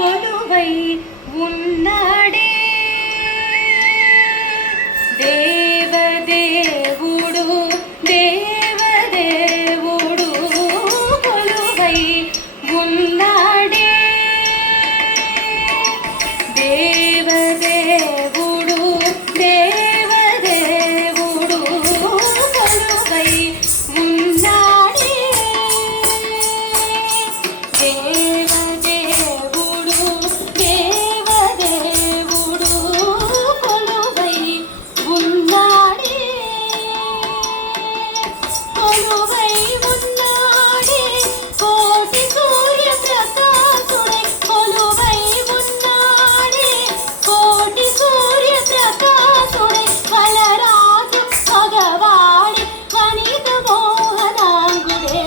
కొలువై ఉన్నాడే దేవదేవుడు దేవదేవుడు కొలువై ఉన్నాడే దేవదేవుడు దేవదేవుడు కొలువై ఉన్నాడే దేవదేవుడు దేవదేవుడు కొలువై ఉన్నాడే కొలువై ఉన్నాడే కోటి సూర్య ప్రకాశుడై కొలువై ఉన్నాడే కోటి సూర్య ప్రకాశుడై కలరాజు పగవాడి వనిత మోహనాంగుడే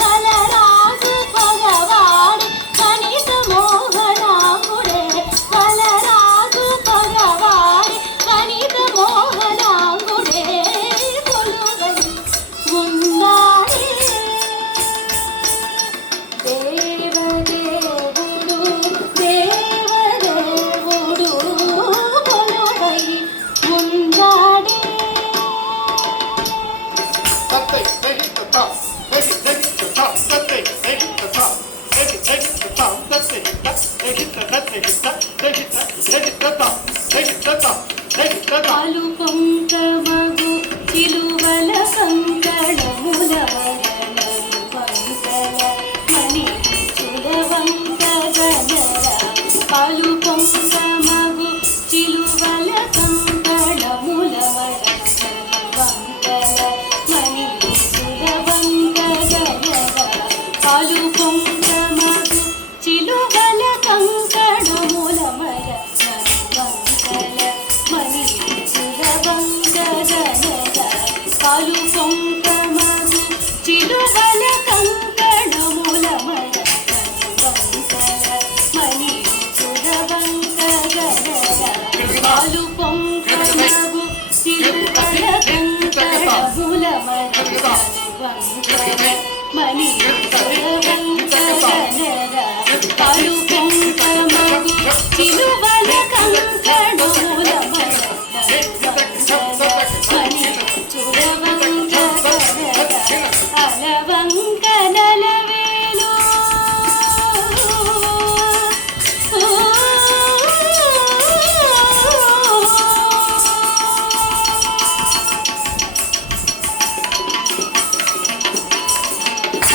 కలరాజు పగవాడి వనిత మోహనాంగుడే కలరాజు పగవాడి వనిత మోహనాంగుడే కొలువై ఉన్నాడే దేవదేవుడు దేవదేవుడు కొలువై ఉన్నాడే పాలు పొంకమగు చిలువల సంకళముల వరనలు పంకల మణి చులవంక గనర పాలు పొంకమగు చిలువల సంకళముల వరనలు పంకల మణి చులవంక గనర పాలు పొంకమగు చిలువల కంకణముల మర వంకల మణి చులవంక గనర పాలు పొంకమగు చిలువల కంకణముల మర వంకల మణి చులవంక గనర పాలు పొంకమగు చిలువల కంకణముల మర వంకల మణి చులవంక గనర పాలు పొంకమగు చిలువల కంకణముల మర మణి చులవంక గనర అలవంక నలవేలు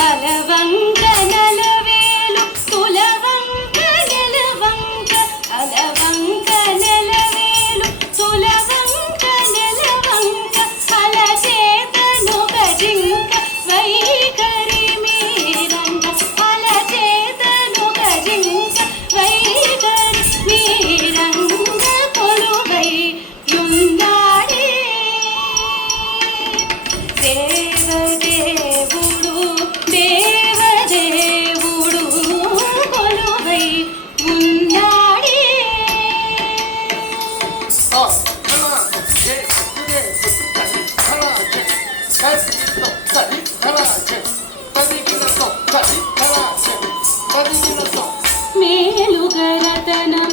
అలవంక నలవేలు తులవంక నెలవంక అలవంక నెలవేలు తులవంక నెలవంక అలచేతను గజింక వైఖరి మీరంగ అలచేతను గజింక వైఖరి మీరంగ కొలువై ఉన్నాడే దేవదేవుడు దేవదేవుడు కొలువై ఉన్నాడే మేలుగరతనం